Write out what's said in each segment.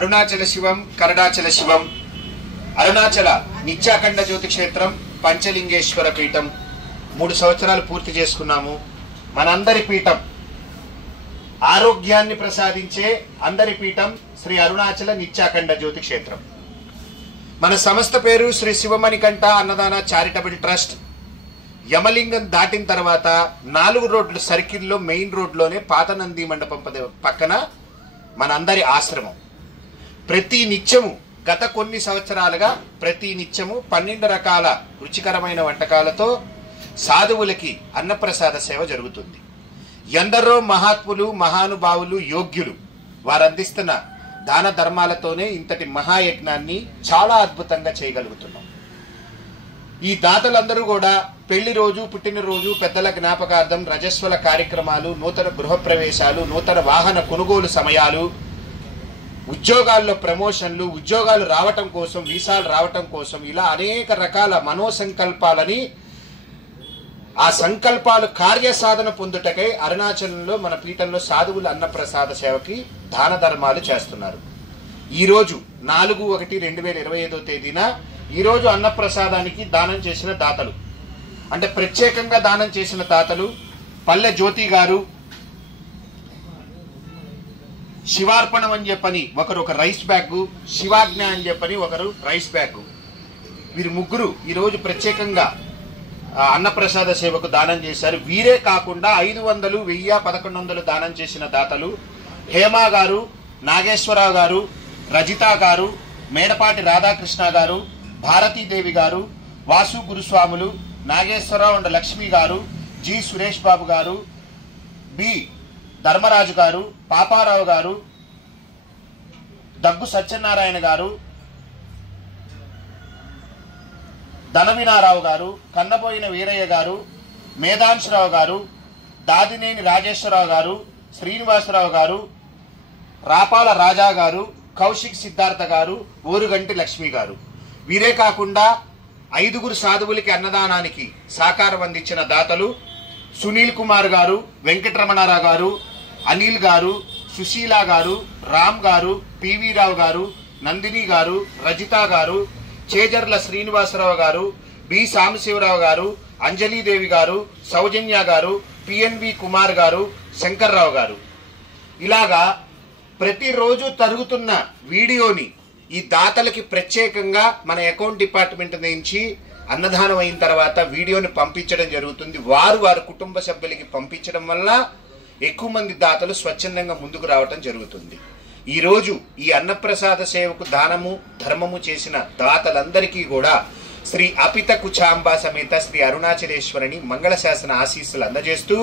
అరుణాచల శివం, కరడాచల శివం, అరుణాచల నిత్యాఖండ జ్యోతి క్షేత్రం, పంచలింగేశ్వర పీఠం 3 సంవత్సరాలు పూర్తి చేసుకున్నాము. మనందరి పీఠం, ఆరోగ్యాన్ని ప్రసాదించే అందరి పీఠం శ్రీ అరుణాచల నిత్యాఖండ జ్యోతి క్షేత్రం. మన సంస్థ పేరు శ్రీ శివమణికంఠ అన్నదాన చారిటబుల్ ట్రస్ట్. యమలింగం దాటిన తర్వాత 4 రోడ్లు సర్కిల్లో మెయిన్ రోడ్లోనే పాత నంది మండపం పక్కన మనందరి ఆశ్రమం. ప్రతి నిత్యము గత కొన్ని సంవత్సరాలుగా ప్రతి నిత్యము 12 రకాల రుచికరమైన వంటకాలతో సాధువులకి అన్నప్రసాద సేవ జరుగుతుంది. ఎందరో మహాత్ములు, మహానుభావులు, యోగ్యులు వారందిస్తున్న దాన ధర్మాలతోనే ఇంతటి మహాయజ్ఞాన్ని చాలా అద్భుతంగా చేయగలుగుతున్నాం. ఈ దాతలందరూ కూడా పెళ్లి రోజు, పుట్టినరోజు, పెద్దల జ్ఞాపకార్థం, రజస్వల కార్యక్రమాలు, నూతన గృహప్రవేశాలు, నూతన వాహన కొనుగోలు సమయాలు, ఉద్యోగాల్లో ప్రమోషన్లు, ఉద్యోగాలు రావటం కోసం, వీసాలు రావటం కోసం, ఇలా అనేక రకాల మనోసంకల్పాలని ఆ సంకల్పాలు కార్యసాధన పొందుటకై అరుణాచలంలో మన పీఠంలో సాధువుల అన్నప్రసాద సేవకి దాన ధర్మాలు చేస్తున్నారు. ఈరోజు 4/1/2025 తేదీన ఈరోజు అన్నప్రసాదానికి దానం చేసిన దాతలు, అంటే ప్రత్యేకంగా దానం చేసిన దాతలు పల్లె జ్యోతి గారు, శివార్పణం అని చెప్పని ఒకరు ఒక రైస్ బ్యాగ్, శివాజ్ఞ అని చెప్పని ఒకరు రైస్ బ్యాగ్. వీరు ముగ్గురు ఈరోజు ప్రత్యేకంగా అన్నప్రసాద సేవకు దానం చేశారు. వీరే కాకుండా 500, 1000, 1100 దానం చేసిన దాతలు హేమా గారు, నాగేశ్వరరావు గారు, రజిత గారు, మేడపాటి రాధాకృష్ణ గారు, భారతీదేవి గారు, వాసు గురుస్వాములు, నాగేశ్వరరావు అండ్ లక్ష్మి గారు, జి సురేష్ బాబు గారు, బి ధర్మరాజు గారు, పాపారావు గారు, దగ్గు సత్యనారాయణ గారు, ధనవినారావు గారు, కన్నబోయిన వీరయ్య గారు, మేధాంశరావు గారు, దాదినేని రాజేశ్వరరావు గారు, శ్రీనివాసరావు గారు, రాపాల రాజా గారు, కౌశిక్ సిద్ధార్థ గారు, ఓరుగంటి లక్ష్మి గారు. వీరే కాకుండా 5 సాధువులకి అన్నదానానికి సహకారం అందించిన దాతలు సునీల్ కుమార్ గారు, వెంకటరమణారావు గారు, అనిల్ గారు, సుశీల గారు, రామ్ గారు, పివి రావు గారు, నందిని గారు, రజిత గారు, చేజర్ల శ్రీనివాసరావు గారు, బి సాంబశివరావు గారు, అంజలీదేవి గారు, సౌజన్య గారు, పిఎన్వి కుమార్ గారు, శంకర్రావు గారు. ఇలాగా ప్రతిరోజు తరుగుతున్న వీడియోని ఈ దాతలకి ప్రత్యేకంగా మన అకౌంట్ డిపార్ట్మెంట్ నుంచి అన్నదానం అయిన తర్వాత వీడియోని పంపించడం జరుగుతుంది. వారి కుటుంబ సభ్యులకి పంపించడం వల్ల ఎక్కువ మంది దాతలు స్వచ్ఛందంగా ముందుకు రావటం జరుగుతుంది. ఈరోజు ఈ అన్నప్రసాద సేవకు దానము ధర్మము చేసిన దాతలందరికీ కూడా శ్రీ అపిత కుచాంబ సమేత శ్రీ అరుణాచలేశ్వరిని మంగళశాసన ఆశీస్సులు అందజేస్తూ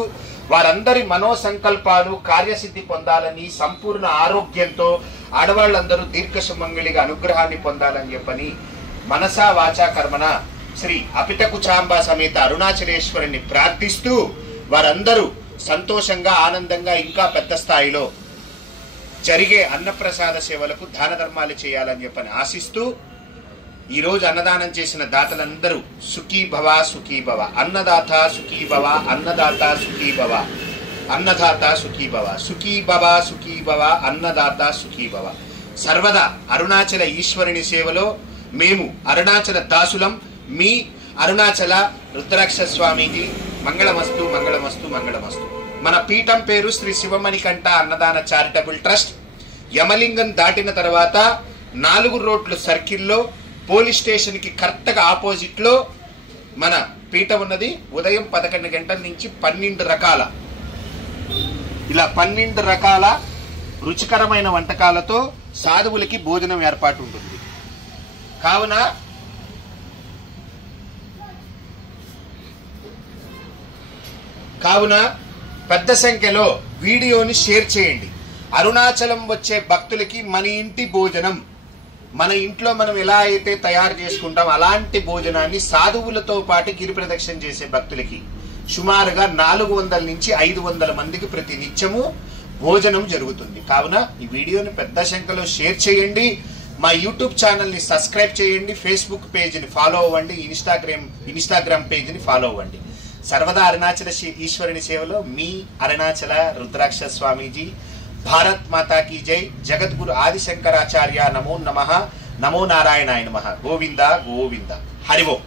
వారందరి మనోసంకల్పాలు కార్యసిద్ధి పొందాలని, సంపూర్ణ ఆరోగ్యంతో ఆడవాళ్ళందరూ దీర్ఘ సుమంగళిగా అనుగ్రహాన్ని పొందాలని చెప్పని మనసా వాచా కర్మన శ్రీ అపిత కుచాంబ సమేత అరుణాచలేశ్వరిని ప్రార్థిస్తూ వారందరూ సంతోషంగా, ఆనందంగా, ఇంకా పెద్ద స్థాయిలో జరిగే అన్నప్రసాద సేవలకు దాన ధర్మాలు చేయాలని చెప్పని ఆశిస్తూ ఈరోజు అన్నదానం చేసిన దాతలందరూ సుఖీ భవ, సుఖీ భవ, అన్నదాత సుఖీ భవ, అన్నదాత సుఖీ భవ, అన్నదాత సుఖీ భవ, సుఖీ భవ, సుఖీ భవ, అన్నదాత సుఖీ భవ. సర్వదా అరుణాచల ఈశ్వరుని సేవలో మేము అరుణాచల దాసులం. మీ అరుణాచల రుద్రాక్ష స్వామికి మంగళమస్తు, మంగళమస్తు, మంగళమస్తు. మన పీఠం పేరు శ్రీ శివమణికంఠ అన్నదాన చారిటబుల్ ట్రస్ట్. యమలింగం దాటిన తర్వాత 4 రోడ్లు సర్కిల్లో పోలీస్ స్టేషన్ కి కరెక్ట్గా ఆపోజిట్ లో మన పీఠం ఉన్నది. ఉదయం 11 గంటల నుంచి 12 రకాల ఇలా 12 రకాల రుచికరమైన వంటకాలతో సాధువులకి భోజనం ఏర్పాటు ఉంటుంది. కావున పెద్ద సంఖ్యలో వీడియోని షేర్ చేయండి. అరుణాచలం వచ్చే భక్తులకి మన ఇంటి భోజనం, మన ఇంట్లో మనం ఎలా అయితే తయారు చేసుకుంటాం అలాంటి భోజనాన్ని సాధువులతో పాటు గిరి ప్రదక్షిణ చేసే భక్తులకి సుమారుగా 400 నుంచి 500 మందికి ప్రతి నిత్యము భోజనం జరుగుతుంది. కావున ఈ వీడియోని పెద్ద సంఖ్యలో షేర్ చేయండి. మా యూట్యూబ్ ఛానల్ని సబ్స్క్రైబ్ చేయండి, ఫేస్బుక్ పేజ్ని ఫాలో అవ్వండి, ఇన్స్టాగ్రామ్ పేజ్ని ఫాలో అవ్వండి. సర్వదా అరుణాచల ఈశ్వరుని సేవలో మీ అరుణాచల రుద్రాక్ష స్వామీజీ భారత్ మాతా కీ జై. జగద్గురు ఆదిశంకరాచార్య నమో నమః. నమో నారాయణాయ నమః. గోవింద గోవింద. హరి ఓం.